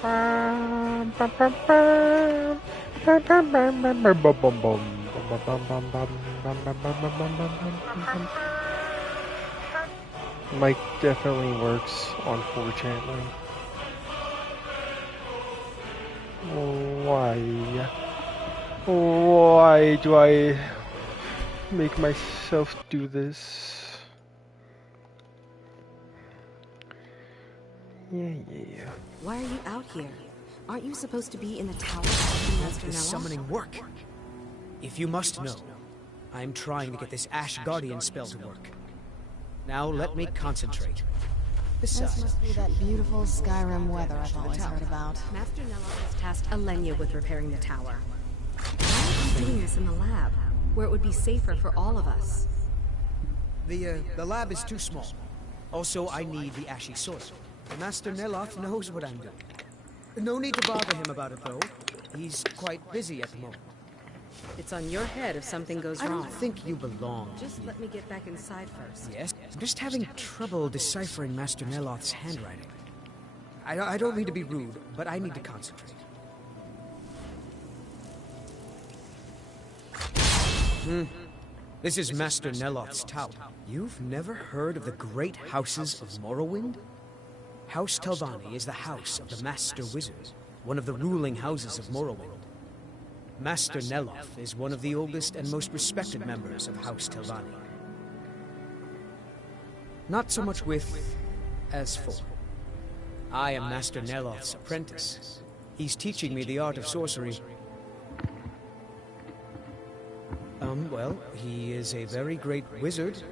Mic definitely works on 4chan. Why? Why do I make myself do this? Yeah. Why are you out here? Aren't you supposed to be in the tower? Is summoning work? If you must know, I'm trying to get this Ash Guardian spell to work. Now let me concentrate. This must be that beautiful Skyrim weather I've always heard about. Master Neloth has tasked Alenia with repairing the tower. Why are you doing this in the lab, where it would be safer for all of us? The lab is too small. Also, I need the ashy soil. Master Neloth knows what I'm doing. No need to bother him about it, though. He's quite busy at the moment. It's on your head if something goes wrong. I don't think you belong. Just let me get back inside first. Yes? I'm just having trouble deciphering Master Neloth's handwriting. I don't mean to be rude, but I need to concentrate. This is Master Neloth's tower. You've never heard of the great houses of Morrowind? House Telvanni is the house of the Master Wizard, one of the ruling houses of Morrowind. Master Neloth is one of the oldest and most respected members of House Telvanni. Not so much with as for. I am Master Neloth's apprentice. He's teaching me the art of sorcery. Well, he is a very great wizard.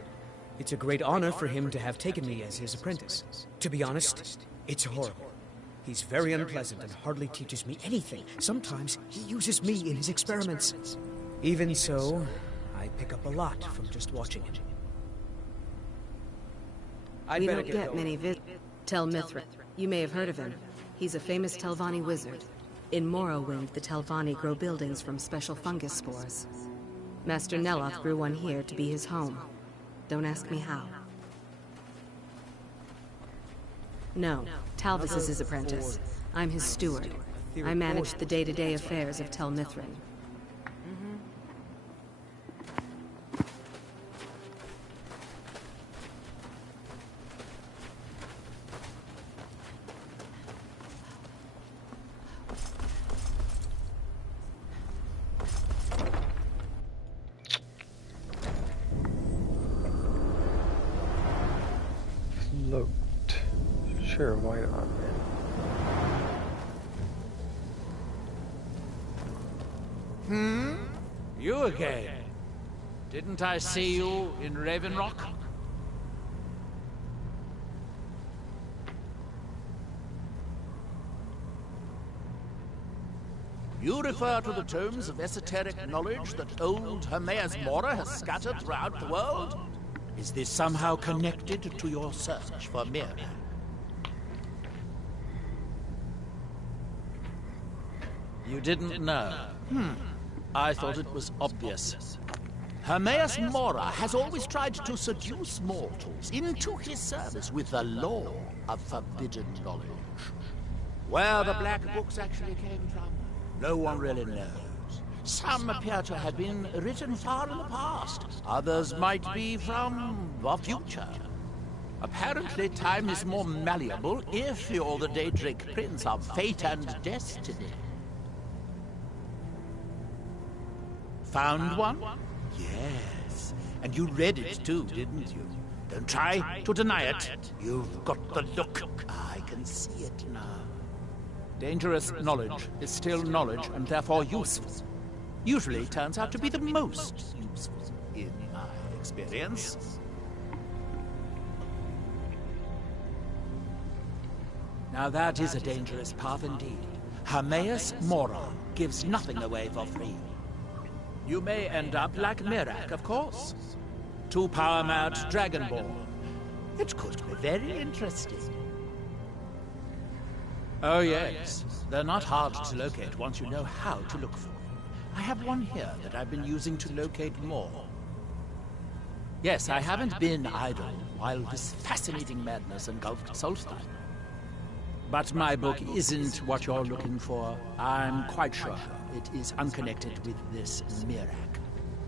It's a great honor for him to have taken me as his apprentice. To be honest, it's horrible. He's very unpleasant and hardly teaches me anything. Sometimes he uses me in his experiments. Even so, I pick up a lot from just watching him. We don't get many visits. Tel Mithril. You may have heard of him. He's a famous Telvanni wizard. In Morrowind, the Telvanni grow buildings from special fungus spores. Master Neloth grew one here to be his home. Don't ask me how. No, Talvis is his apprentice. I'm his steward. I manage the day-to-day affairs of Tel Mithril. Float. Sure, why not? You again? Didn't I see you in Ravenrock? You refer to the tomes of esoteric knowledge that old Hermaeus Mora has scattered throughout the world? Is this somehow connected to your search for Mira? You didn't know? I thought it was obvious. Hermaeus Mora has always tried to seduce mortals into his service with the lore of forbidden knowledge. Where the Black Books actually came from, no one really knows. Some appear to have been written far in the past. Others might be from the future. Apparently, time is more malleable if you're the Daedric Prince of Fate and Destiny. Found one? Yes. And you read it too, didn't you? Don't try to deny it. You've got the look. I can see it now. Dangerous knowledge is still knowledge and therefore useful. Usually turns out to be the most useful, in my experience. Now that is a dangerous path indeed. Hermaeus Mora gives nothing away for free. You may end up like Mirak, of course. 2 power-mad Dragonborn. It could be very interesting. Oh yes, they're not hard to locate once you know how to look for them. I have one here that I've been using to locate more. Yes, I haven't been idle while this fascinating madness engulfed Solstein. But my book isn't what you're looking for. I'm quite sure it is unconnected with this Mirac.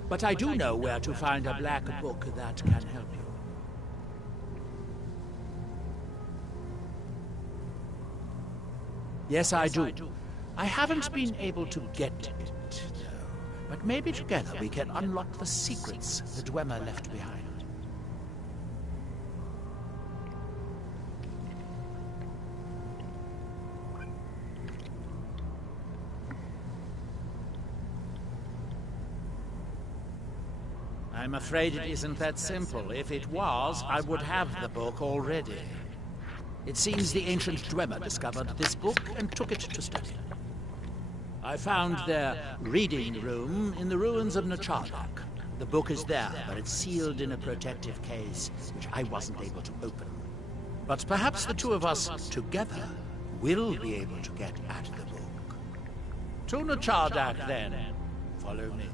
But I do know where to find a black book that can help you. Yes, I do. I haven't been able to get it, though. But maybe together we can unlock the secrets the Dwemer left behind. I'm afraid it isn't that simple. If it was, I would have the book already. It seems the ancient Dwemer discovered this book and took it to study. I found their reading room in the ruins of Nachardak. The book is there, but it's sealed in a protective case, which I wasn't able to open. But perhaps the two of us, together, will be able to get at the book. To Nachardak, then. Follow me.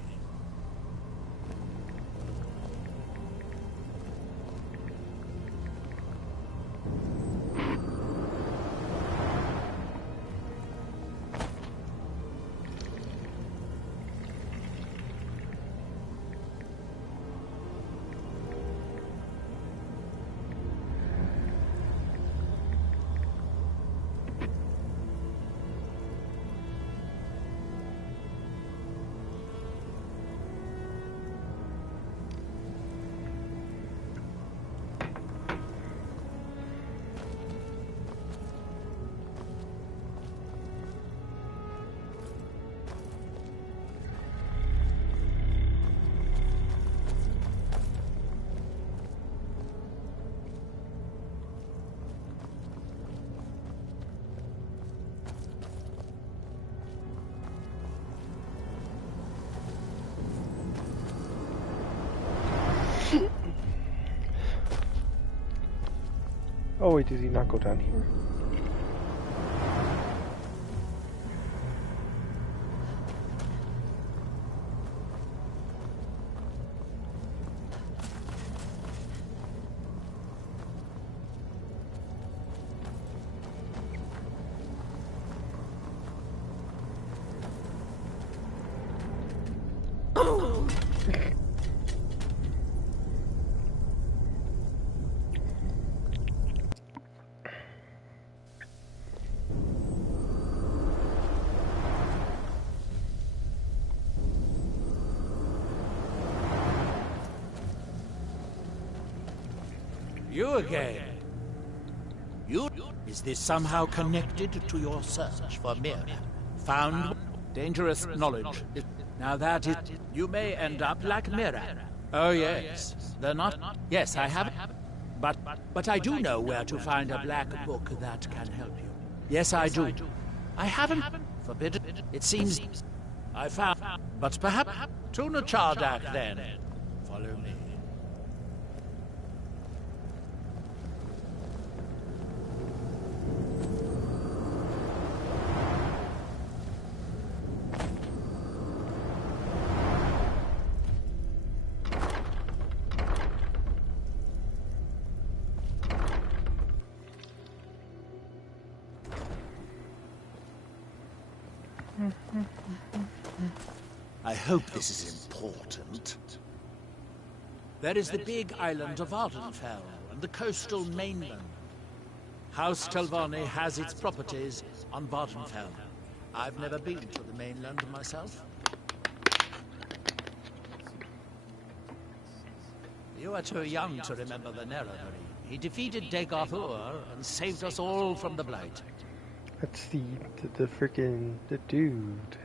Oh wait, did he not go down here? You again. You? Is this somehow connected to your search for Mirac? Found dangerous knowledge. Now that is, you may end up like Mirac. Oh yes, they're not. Yes, I have. But I do know where to find a black book that can help you. Yes, I do. I haven't forbidden. It seems I found. But perhaps to Nachardak then. Follow me. I hope this is important. There is the big island of Vardenfell and the coastal mainland. House Telvanni has its properties on Vardenfell. I've never been to the mainland myself. You are too young to remember the Nerevary. He defeated Degarthur and saved us all from the Blight. That's the freaking dude.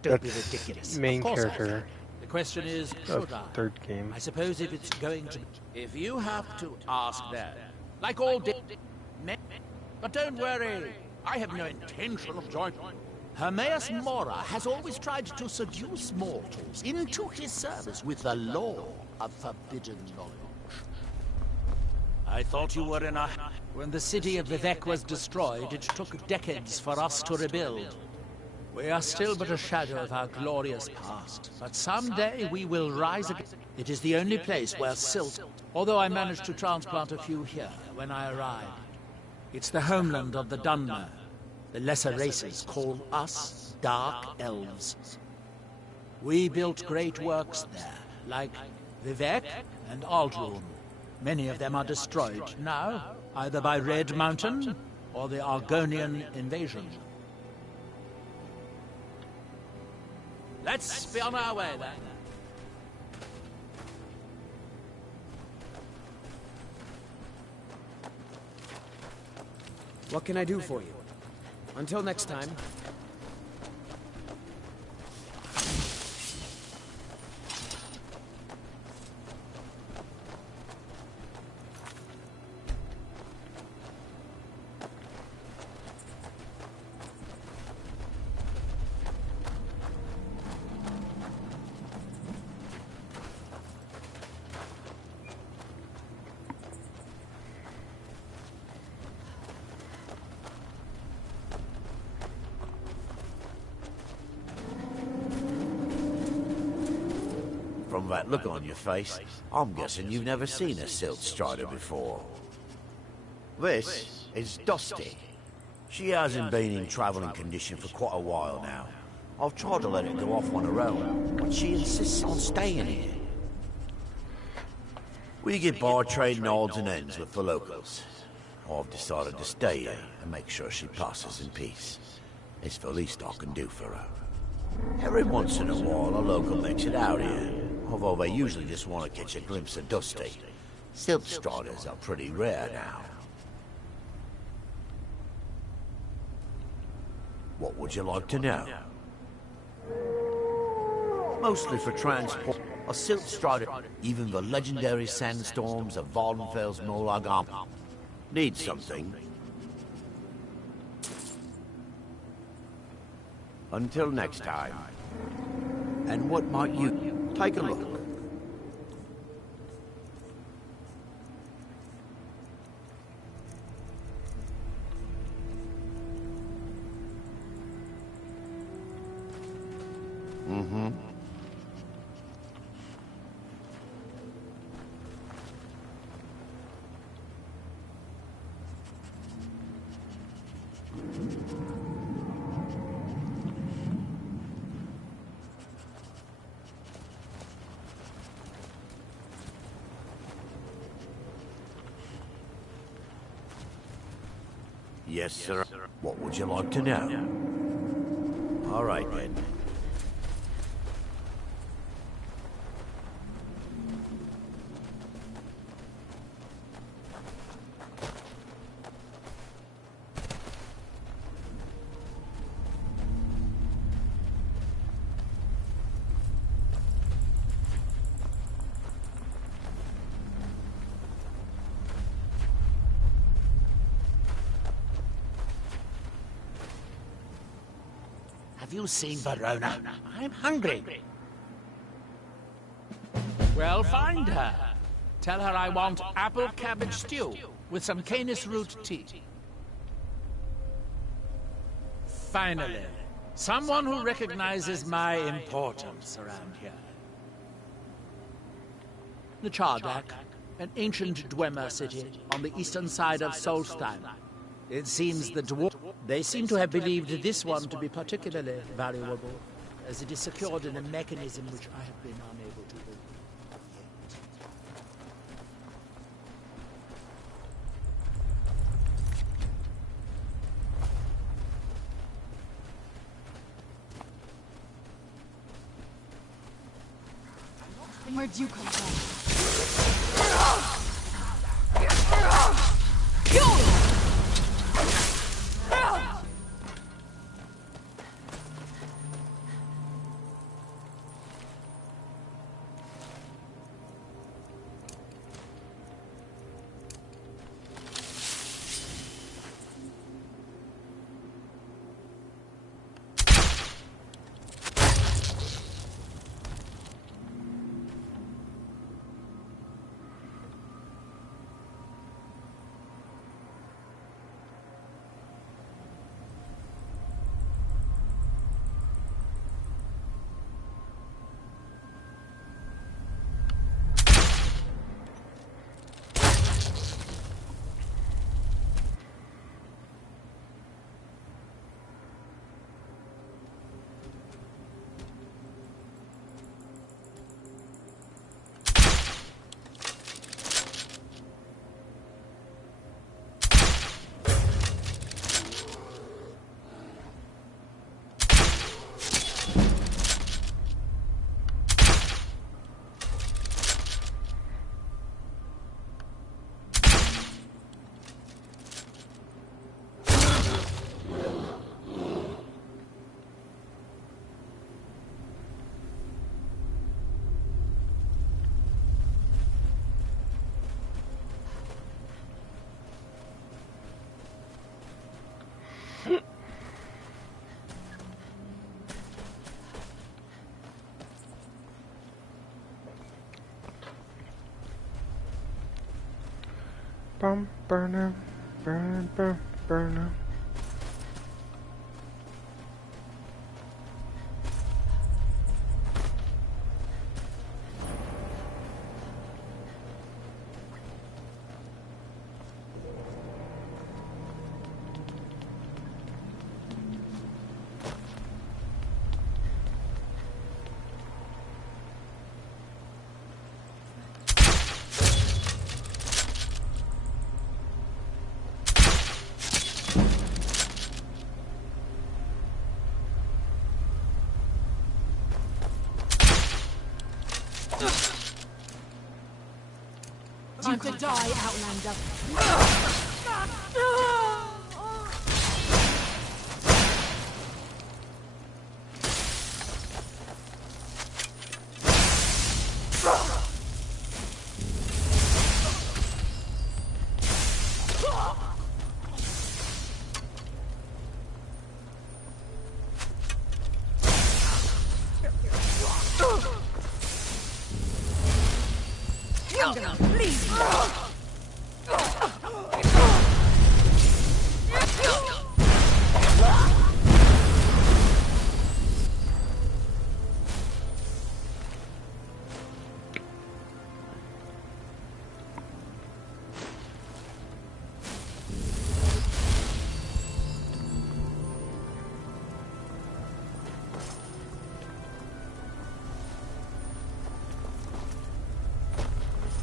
Don't be ridiculous. Main character. The question is, should I? Third game. I suppose if it's going to... If you have to ask that, like all men... But don't worry, I have no intention of joining. Hermaeus Mora has always tried to seduce mortals into his service with the law of forbidden knowledge. I thought you were in a... When the city of Vivec was destroyed, it took decades for us to rebuild. We are still but a shadow of our glorious past, but someday we will rise again. It is the only place where silt, although I managed to transplant a few here when I arrived. It's the homeland of the Dunmer. The lesser races call us Dark Elves. We built great works there, like Vivek and Aldrun. Many of them are destroyed now, either by Red Mountain or the Argonian invasion. Let's be on our way then. What can I do for you? Until next time. From that look on your face, I'm guessing you've never seen a Silt Strider before. This is Dusty. She hasn't been in traveling condition for quite a while now. I've tried to let her go off on her own, but she insists on staying here. We get by trading odds and ends with the locals. I've decided to stay here and make sure she passes in peace. It's the least I can do for her. Every once in a while, a local makes it out here, although they usually just want to catch a glimpse of Dusty. Silt Striders are pretty rare now. What would you like to know? Mostly for transport. A Silt Strider, even the legendary sandstorms of Valdenfell's Molagam, need something. Until next time. And what might you take a look? Mm-hmm. Yes, sir. What would you like to know? All right, then. Have you seen Verona? I'm hungry. Well, find her. Tell her I want apple cabbage stew with some canis root tea. Finally, someone who recognizes my importance around here. The Chardak, an ancient Dwemer city on the eastern side of Solstein. It seems the dwarves, they seem to have believed this one to be particularly valuable, as it is secured in a mechanism which I have been unable to open. Where'd you come from? Burn him. Burn, burn, burn him. You could die, Outlander.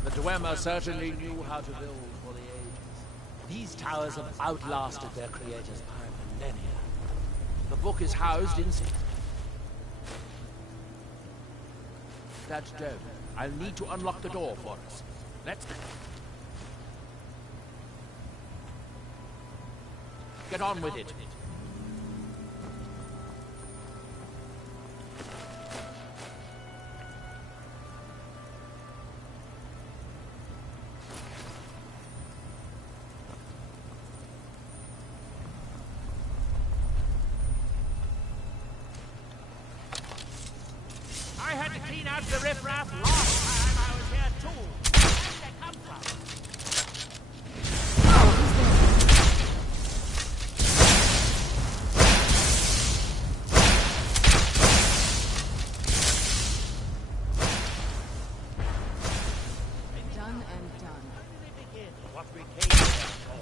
The Dwemer certainly knew how to build for the ages. These towers have outlasted their creators by millennia. The book is housed in that dome. I'll need to unlock the door for us. Let's get on with it. I had to clean out the riffraff last time I was here too. Where did they come from? Done and done. How did they begin? What we came here for?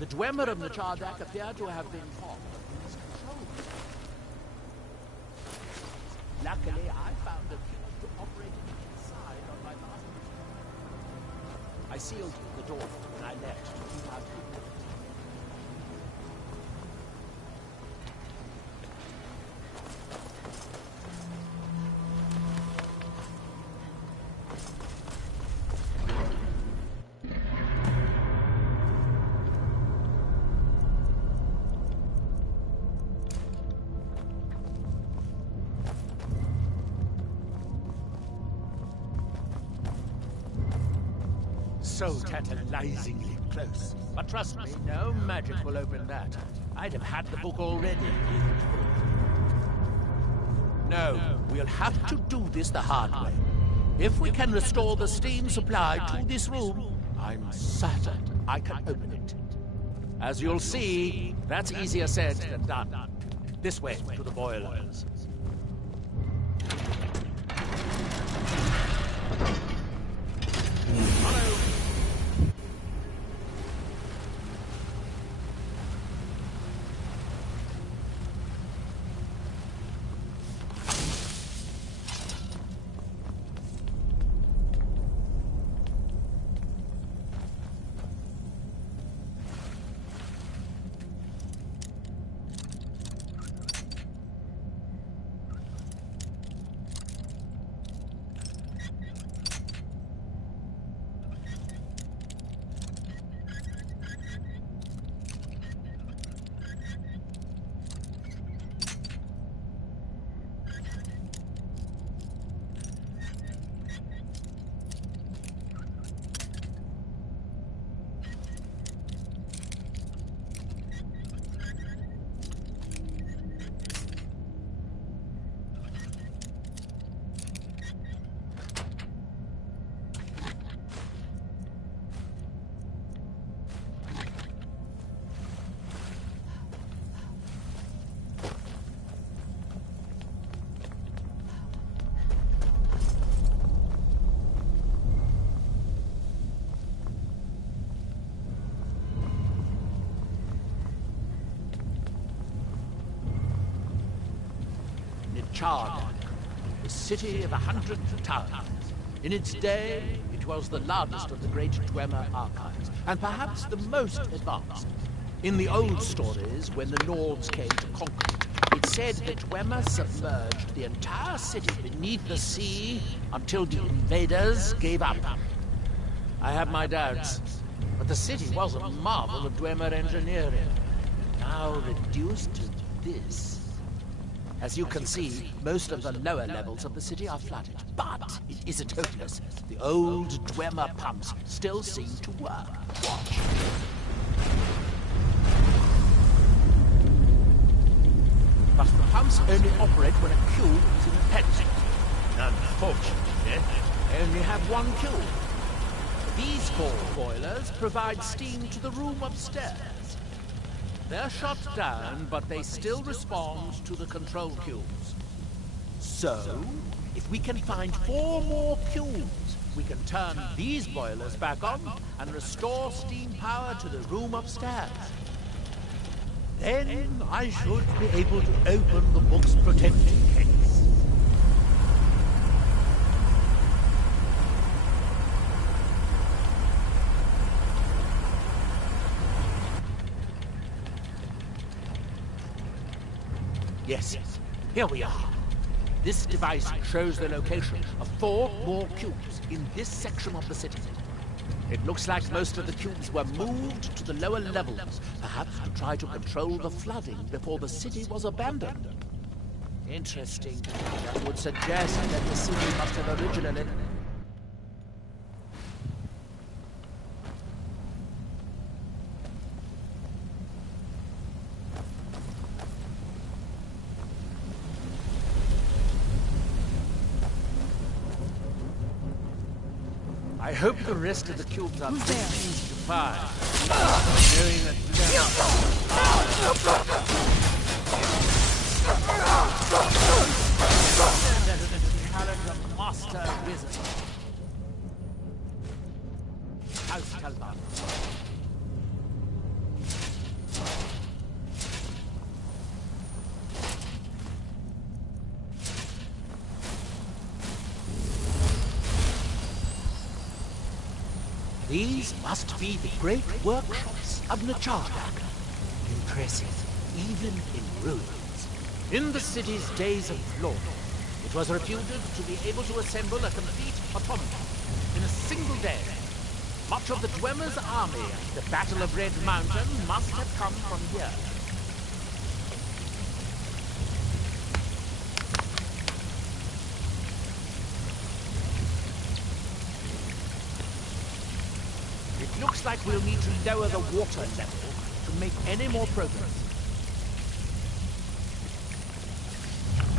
The Dwemer of the Chardak appear to have been caught in his control. Luckily, I found a key to operate it inside on my last mission. I sealed the door when I left to keep out humidity. So tantalizingly close. But trust me, no magic will open that. I'd have had the book already. No, we'll have to do this the hard way. If we can restore the steam supply to this room, I'm certain I can open it. As you'll see, that's easier said than done. This way to the boilers. Nachardak, the city of 100 towns. In its day, it was the largest of the great Dwemer archives, and perhaps the most advanced. In the old stories, when the Nords came to conquer it said that Dwemer submerged the entire city beneath the sea until the invaders gave up. I have my doubts, but the city was a marvel of Dwemer engineering, now reduced to this. As you can see, most of the lower levels of the city are flooded, but it isn't hopeless. The old Dwemer pumps still seem to work. Watch. But the pumps only operate when a cube is in a pedestal. Unfortunately, they only have one cube. These 4 boilers provide steam to the room upstairs. They're shut down, but they still respond to the control cubes. So, if we can find 4 more cubes, we can turn these boilers back on and restore steam power to the room upstairs. Then I should be able to open the book's protecting case. Yes, here we are. This device shows the location of 4 more cubes in this section of the city. It looks like most of the cubes were moved to the lower levels, perhaps to try to control the flooding before the city was abandoned. Interesting. That would suggest that the city must have originally... I hope the rest of the cubes are pretty easy to find. Knowing that master wizard. House Talban. These must be the great workshops of Nachardak. Impressive, even in ruins. In the city's days of glory, it was reputed to be able to assemble a complete automaton in a single day. Much of the Dwemer's army at the Battle of Red Mountain must have come from here. It looks like we'll need to lower the water level to make any more progress.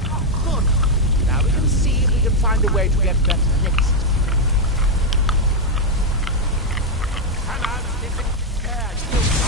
Oh, good. Now we can see if we can find a way to get that next. Come out, this is there, still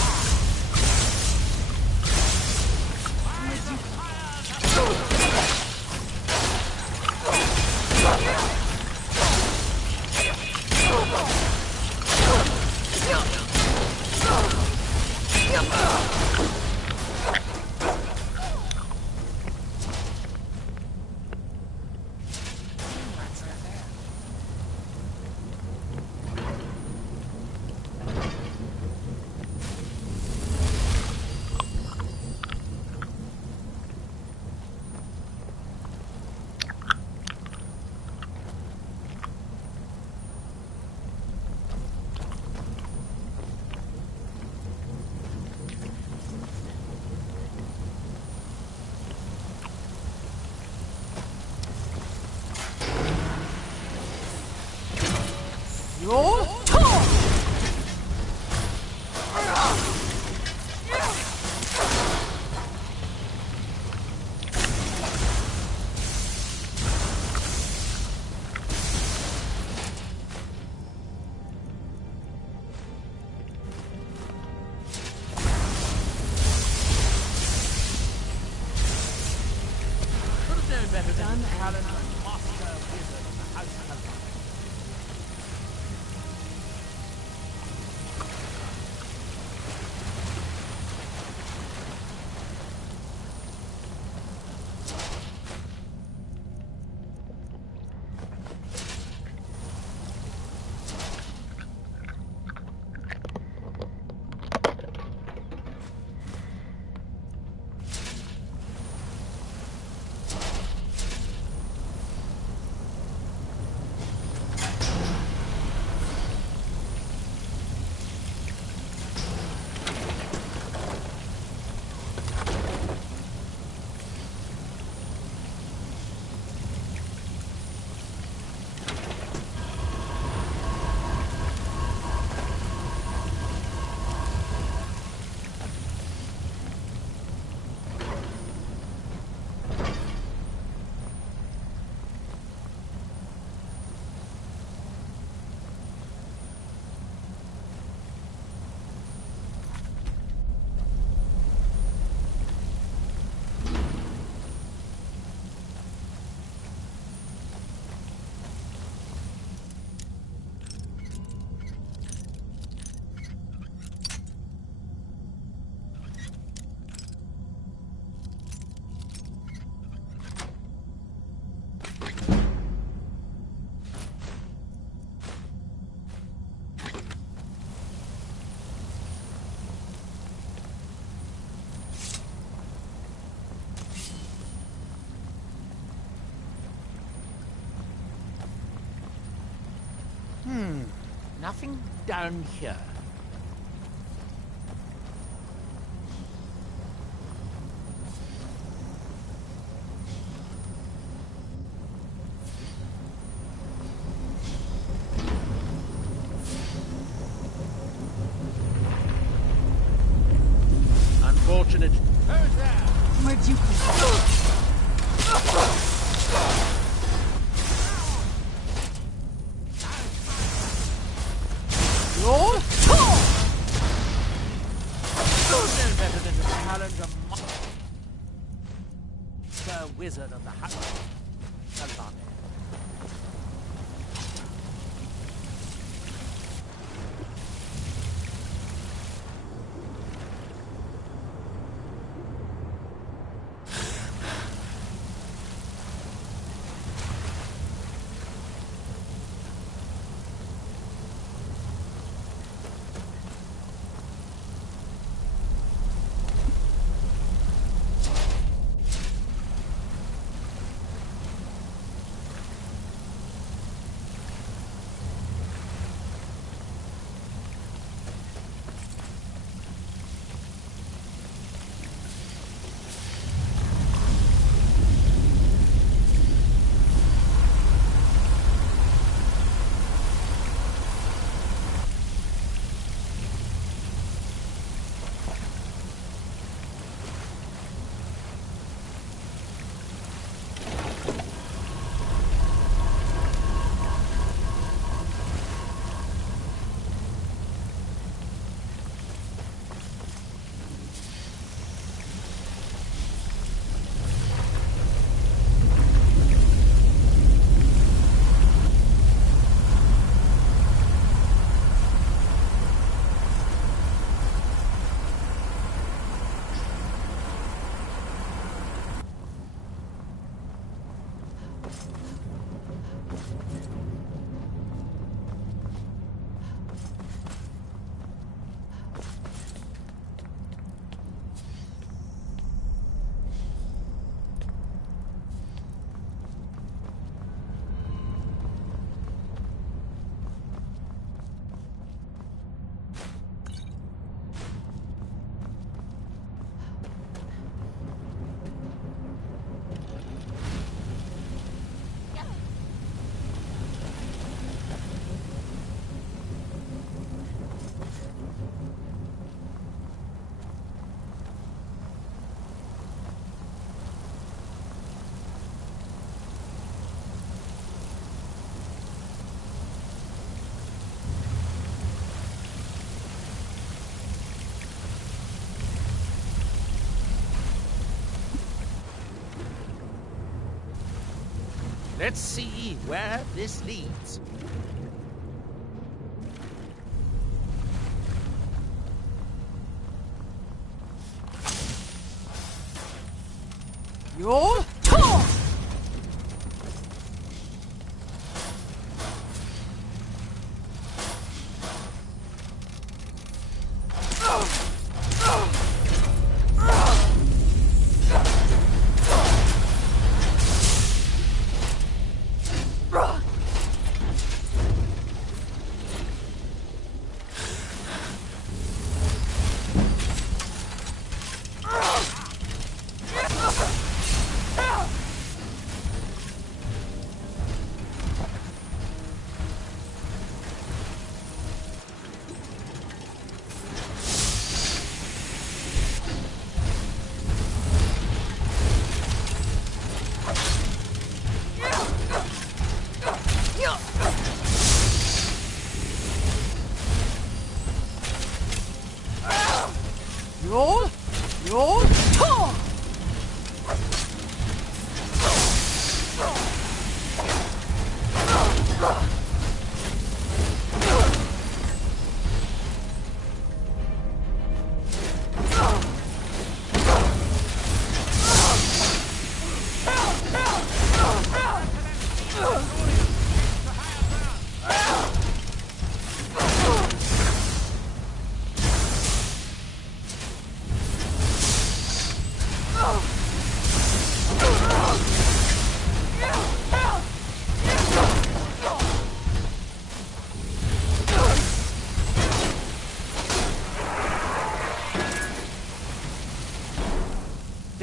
Nothing down here. Unfortunate. Who's there? Where'd you come from? You're no better than to challenge a monster wizard of the house. Talvani. Let's see where this leads. You're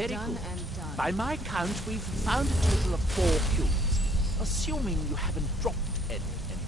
Very done good. and done. By my count, we've found a total of 4 cubes, assuming you haven't dropped any anywhere.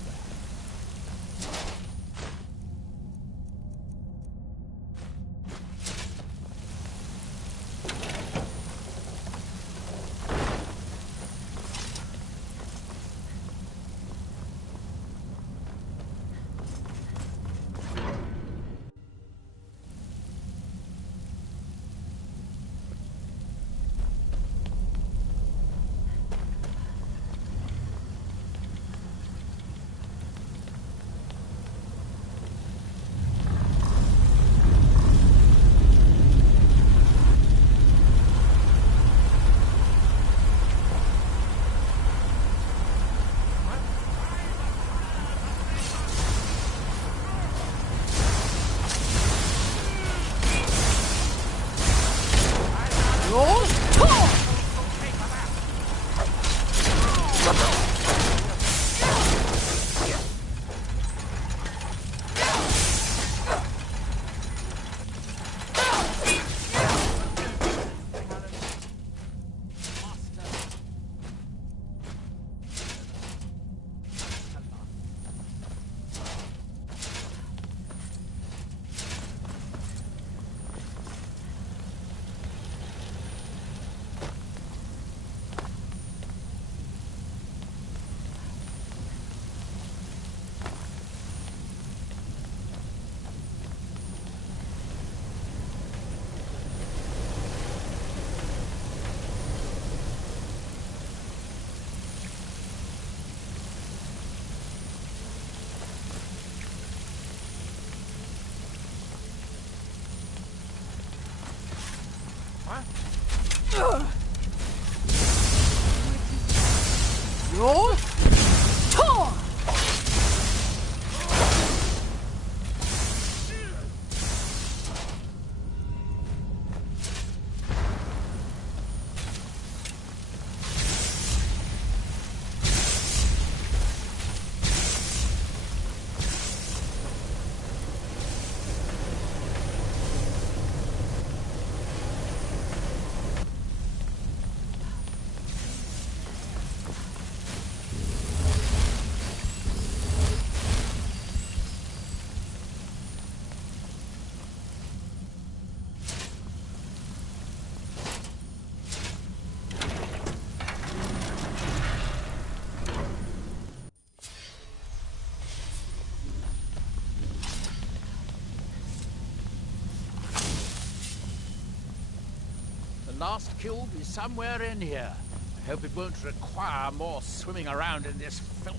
The last cube is somewhere in here. I hope it won't require more swimming around in this filth.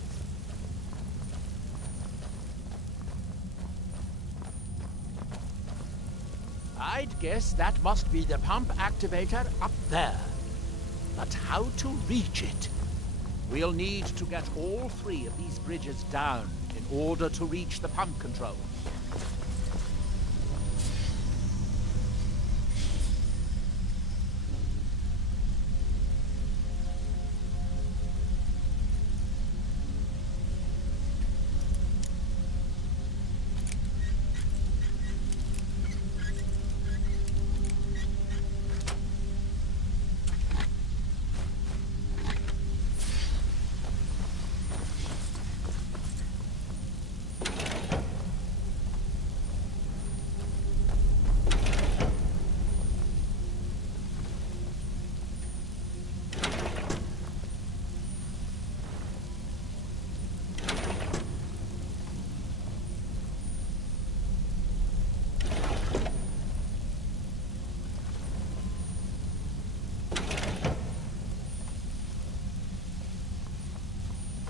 I'd guess that must be the pump activator up there. But how to reach it? We'll need to get all 3 of these bridges down in order to reach the pump control.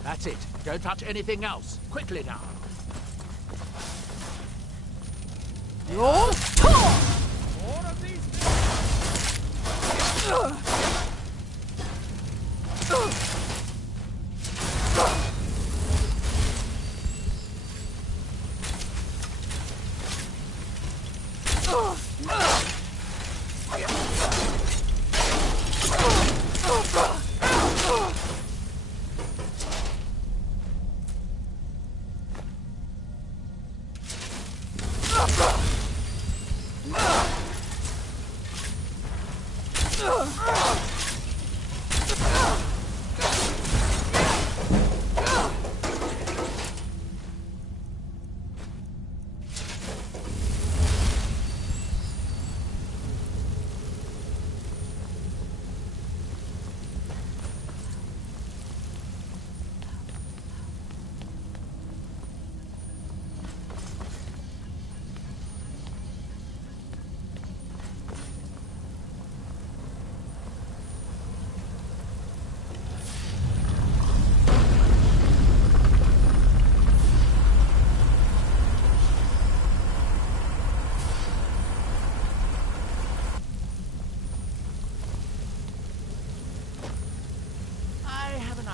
That's it. Don't touch anything else. Quickly now. More of these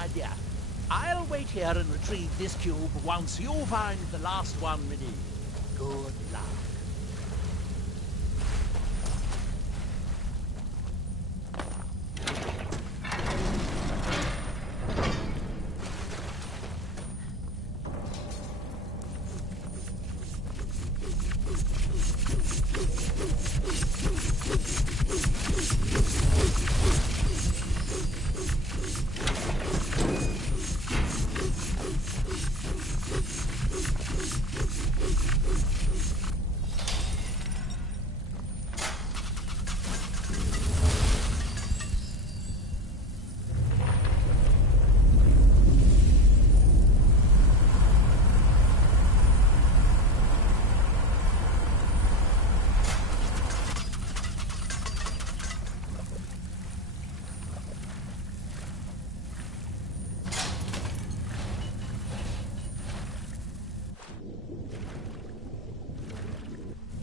idea. I'll wait here and retrieve this cube once you find the last one we need. Good luck.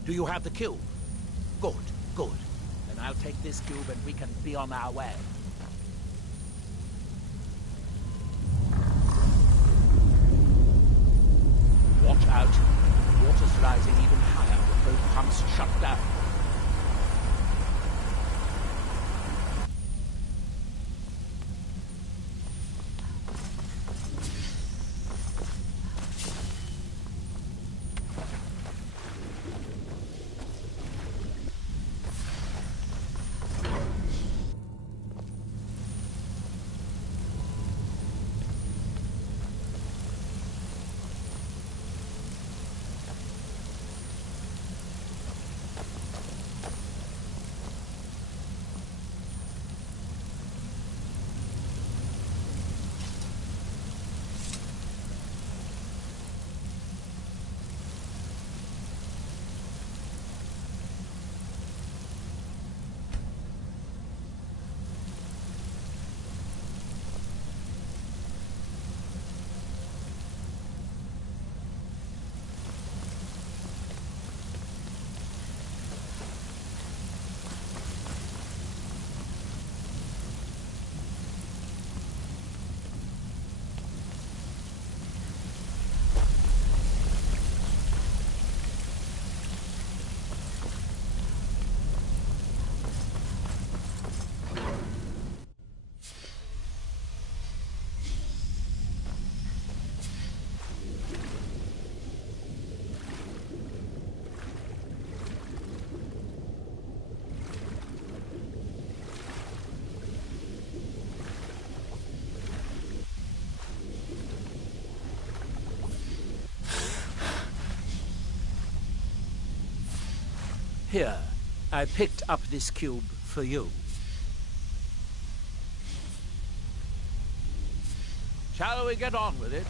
Do you have the cube? Good, good. Then I'll take this cube and we can be on our way. Watch out. The water's rising even higher with both pumps shut down. Here, I picked up this cube for you. Shall we get on with it?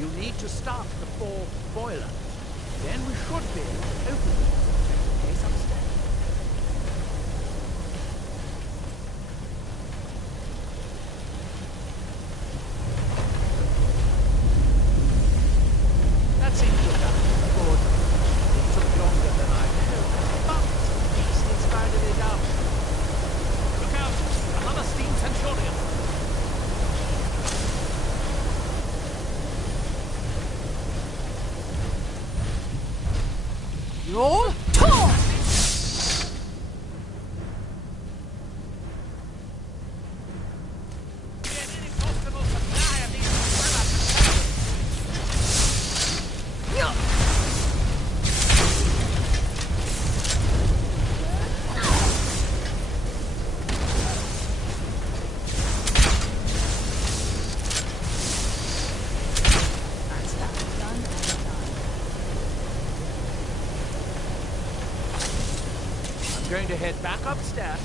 You need to start the fourth boiler. Then we should be able to open it. Check the case upstairs. That seems to have done it. Good. It took longer than I hoped, but the beast is finally down. Look out! Another steam Centurion! Roll torn! going to head back upstairs.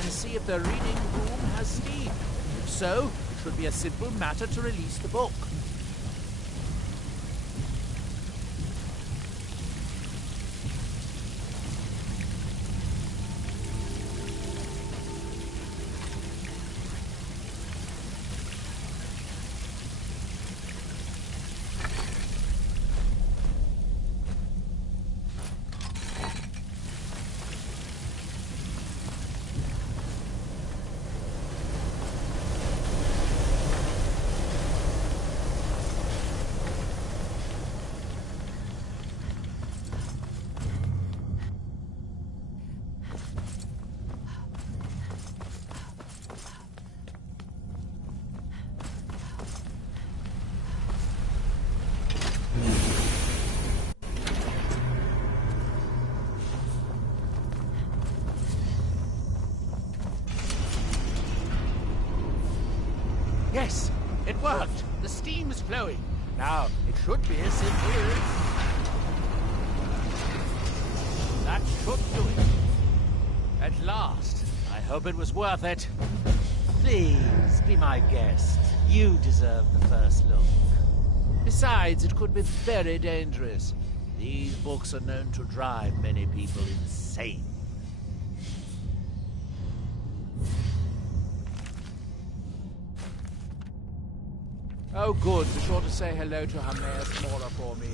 And see if the reading room has steam. If so, it should be a simple matter to release the book. Yes, it worked. The steam's flowing. Now, it should be as simple as... That should do it. At last. I hope it was worth it. Please, be my guest. You deserve the first look. Besides, it could be very dangerous. These books are known to drive many people insane. Oh, good. Be sure to say hello to Hermaeus Mora for me.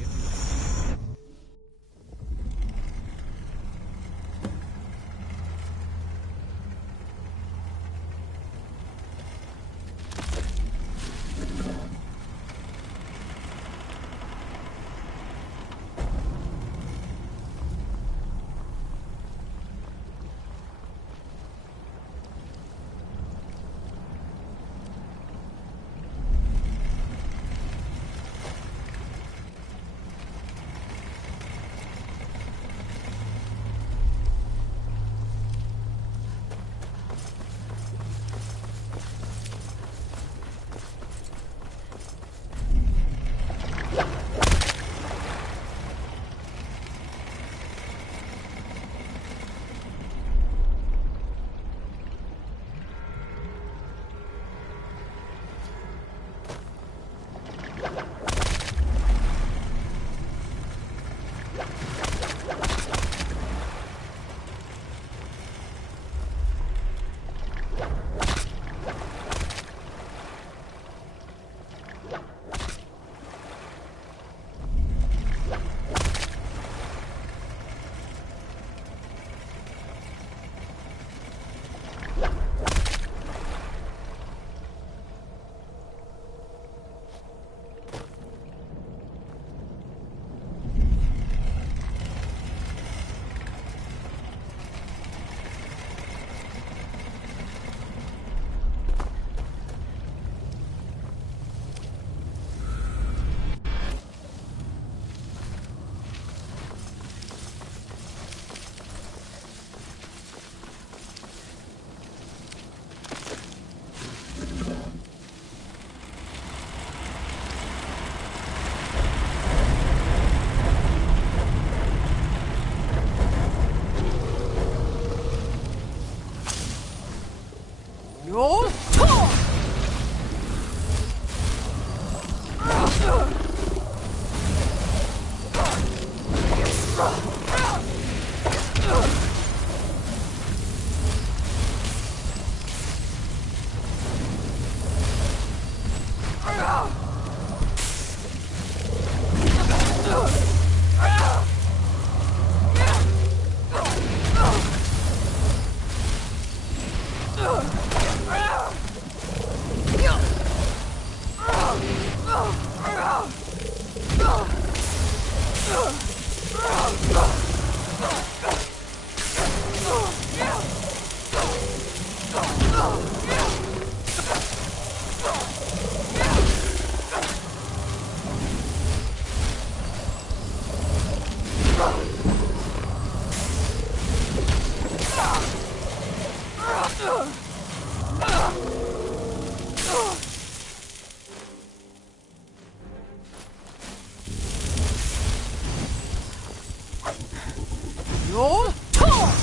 Your turn!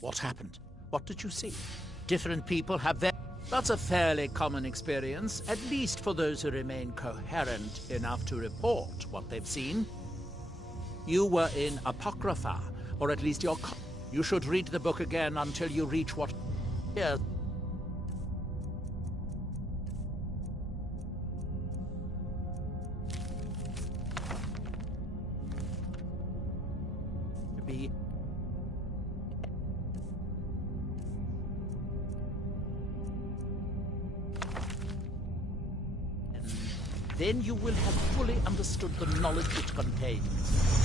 What happened? What did you see? Different people have their... That's a fairly common experience, at least for those who remain coherent enough to report what they've seen. You were in Apocrypha, or at least your... You should read the book again until you reach what... Here. Be... Then you will have fully understood the knowledge it contains.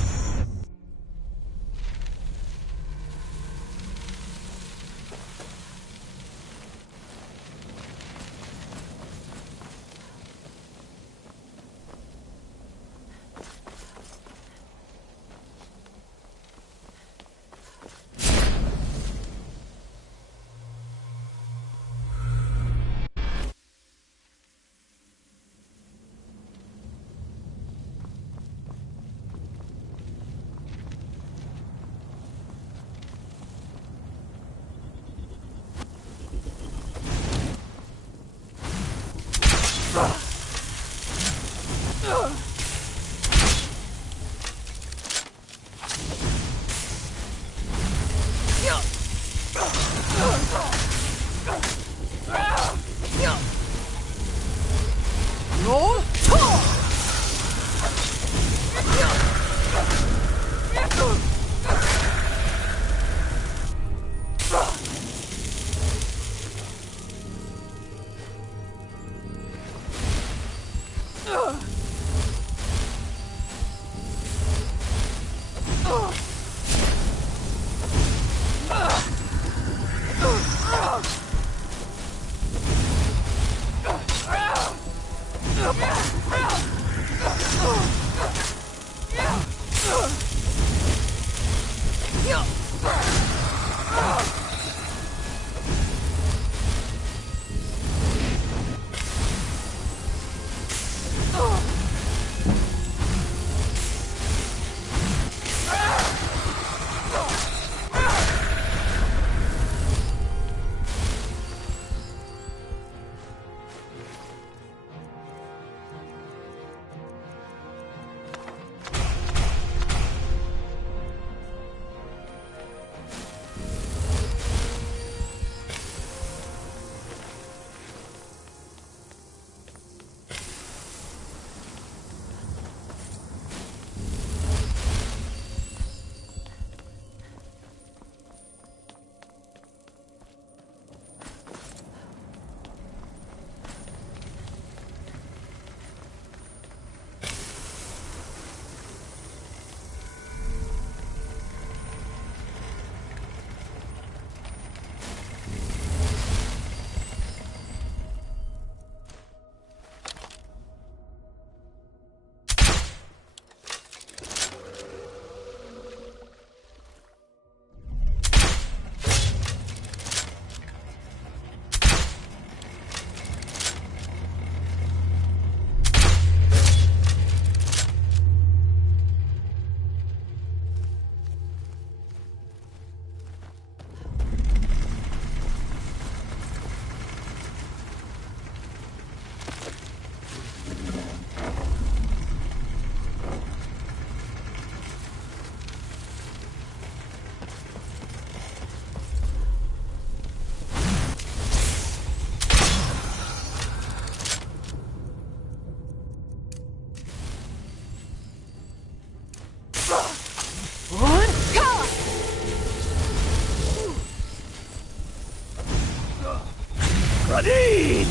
Radin!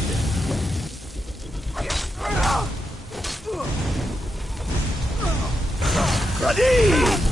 Radin!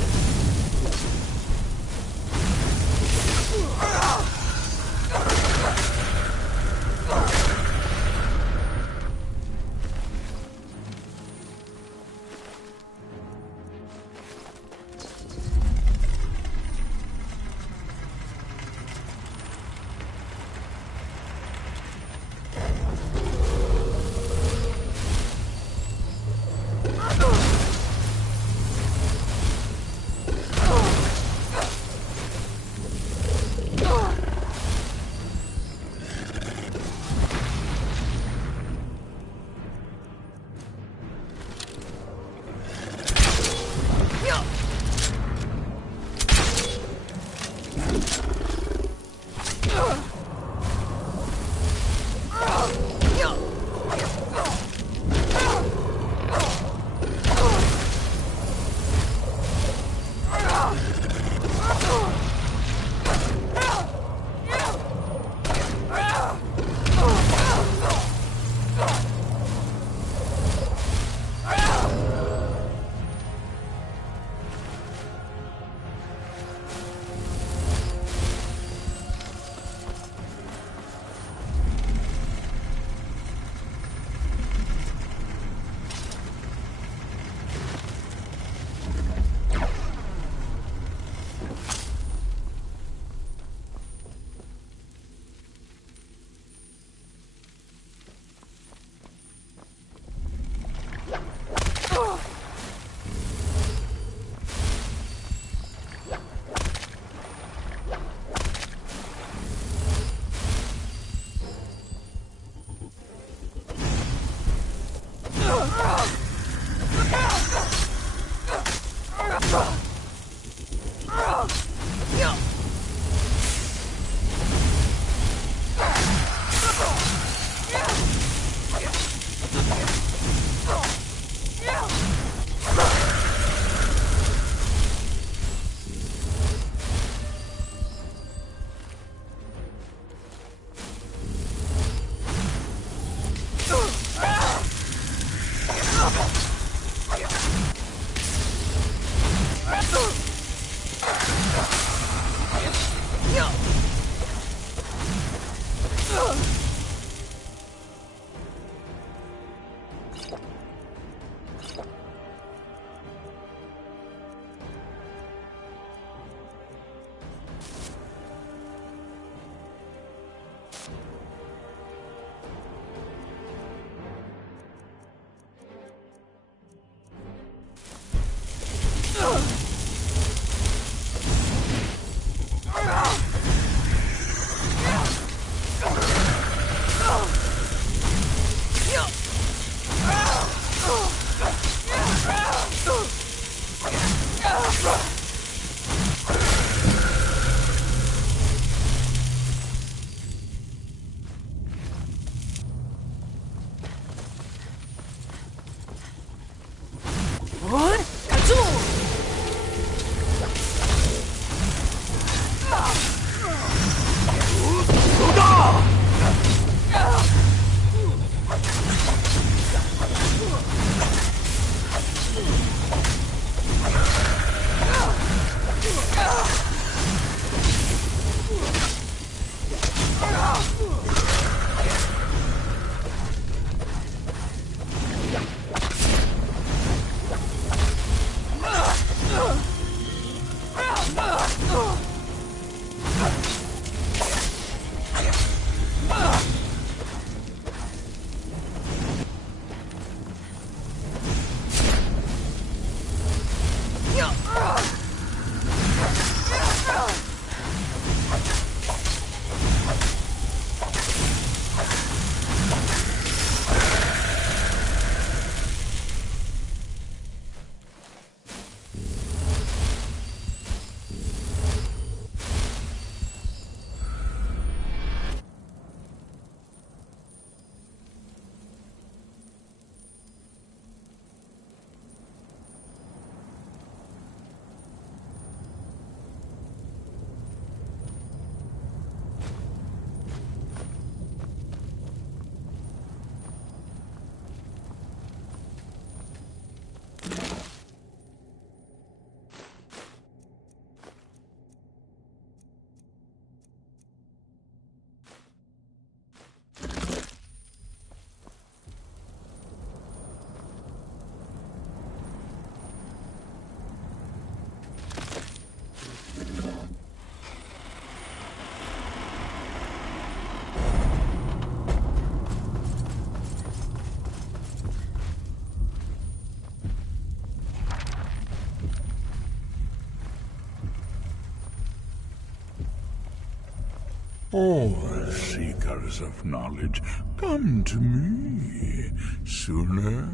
All seekers of knowledge come to me sooner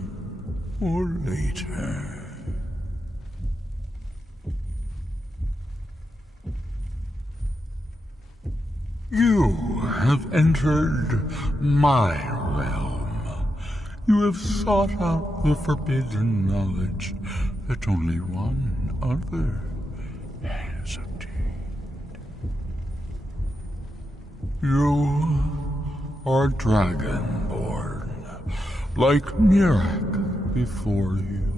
or later. You have entered my realm. You have sought out the forbidden knowledge that only one other has obtained. You are dragonborn, like Mirak before you,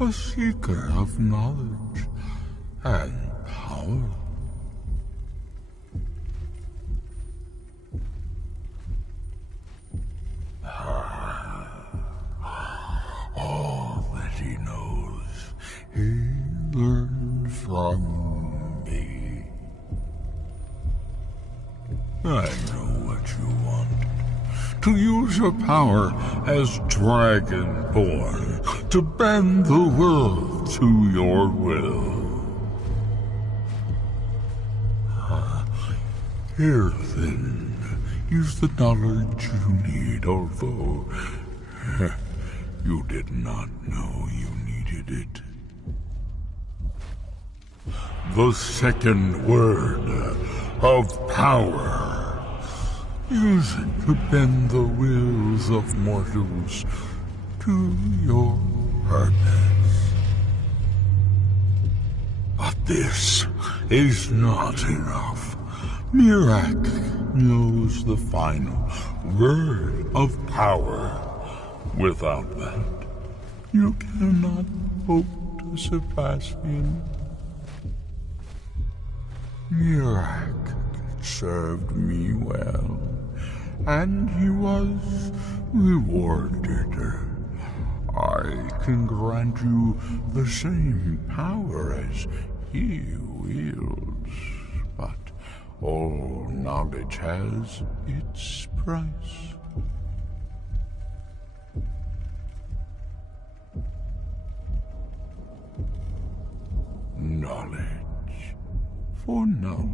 a seeker of knowledge and power. All that he knows, he learned from me. I know what you want. To use your power as Dragonborn, to bend the world to your will. Here, then, is the knowledge you need, although you did not know you needed it. The second word of power. Use it to bend the wills of mortals to your purpose. But this is not enough. Mirak knows the final word of power. Without that, you cannot hope to surpass him. Mirak served me well, and he was rewarded. I can grant you the same power as he wields, but all knowledge has its price. Knowledge for knowledge.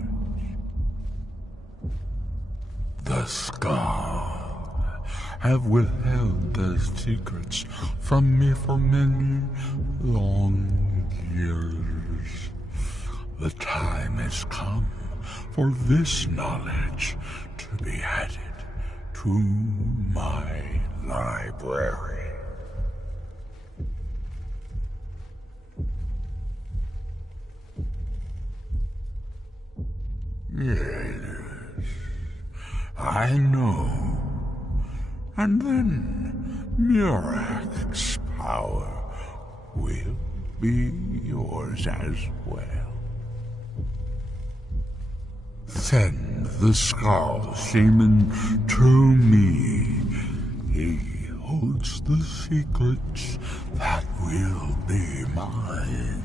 The Scar have withheld their secrets from me for many long years. The time has come for this knowledge to be added to my library. Yes, I know. And then Mirak's power will be yours as well. Send the Skull Shaman to me. He holds the secrets that will be mine.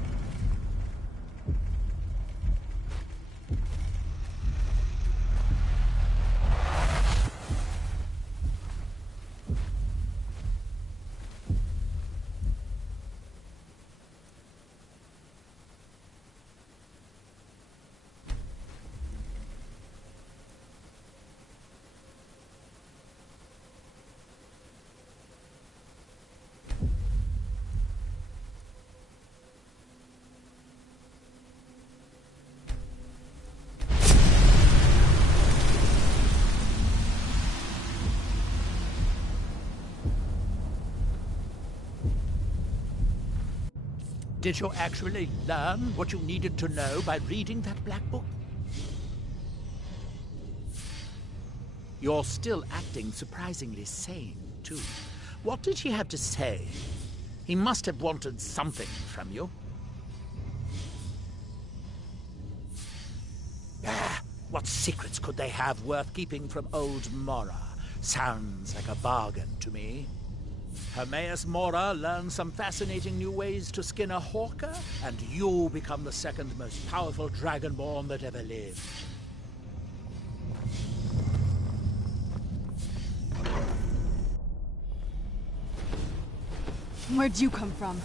Did you actually learn what you needed to know by reading that black book? You're still acting surprisingly sane, too. What did he have to say? He must have wanted something from you. What secrets could they have worth keeping from old Mora? Sounds like a bargain to me. Hermaeus Mora learns some fascinating new ways to skin a hawker, and you become the second most powerful dragonborn that ever lived. Where'd you come from?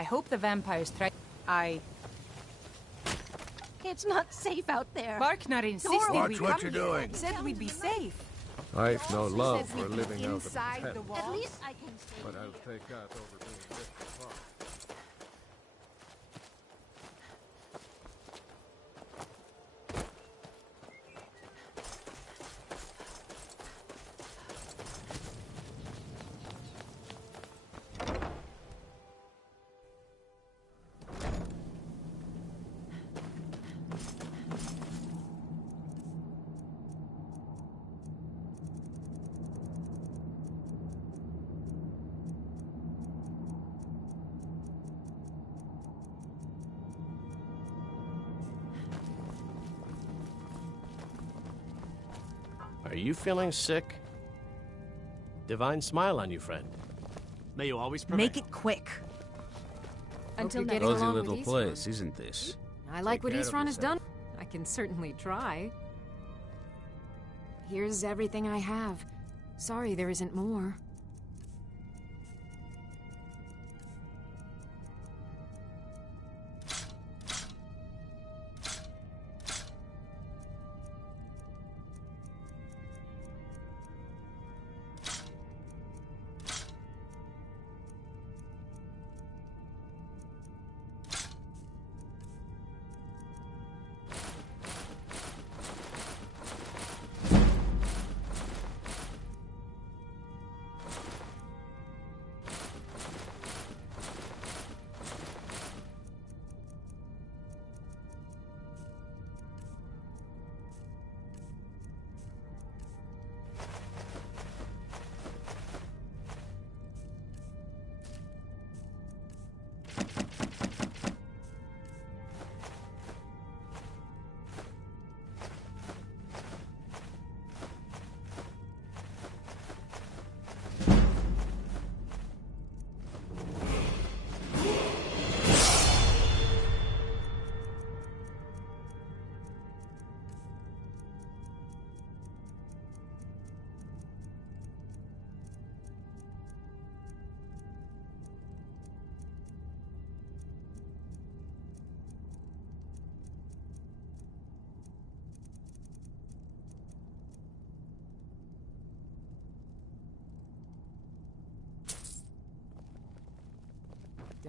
I hope the vampires try. It's not safe out there. Barknar insisted Watch we what come you're here. doing. Said we'd be safe. I've no love for living out of Inside the tent, wall. At least I can stay. but I'll take that over being left apart. Are you feeling sick? Divine smile on you, friend. May you always prevail. Make it quick. Until you're next getting Cozy along little with place, isn't this? I like what Take care of Eastron has yourself. done. I can certainly try. Here's everything I have. Sorry there isn't more.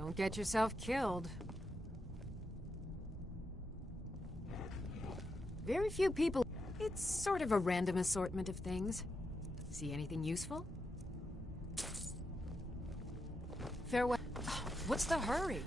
Don't get yourself killed. Very few people... It's sort of a random assortment of things. See anything useful? Farewell. What's the hurry?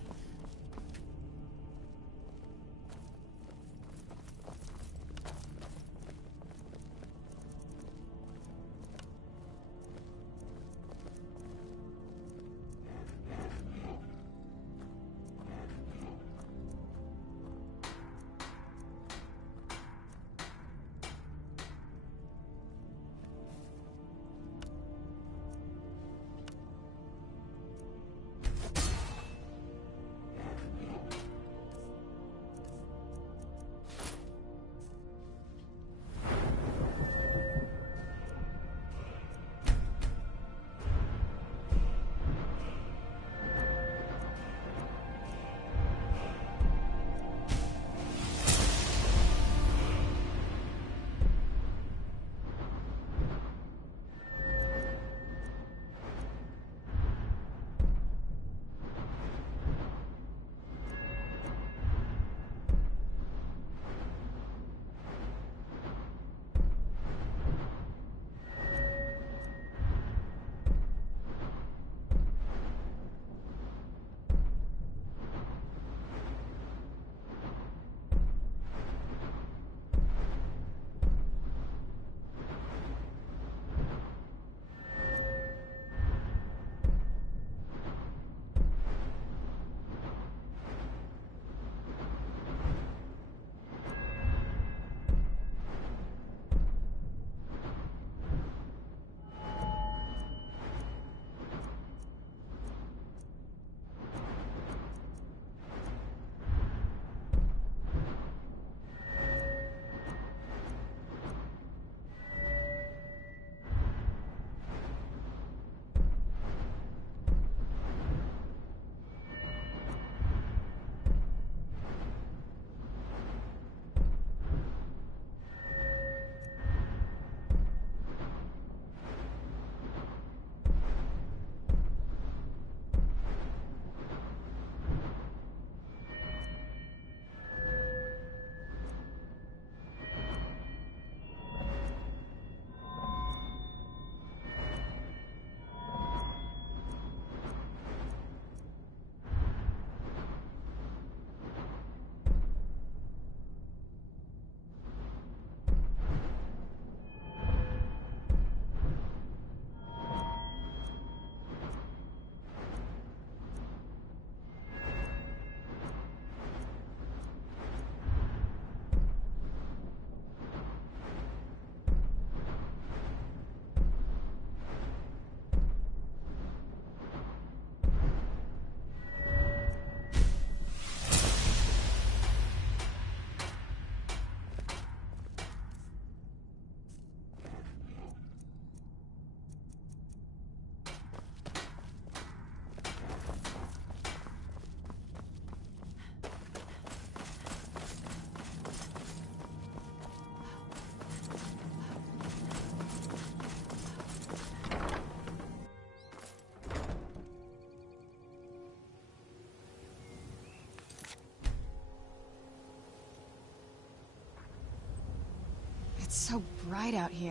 It's so bright out here.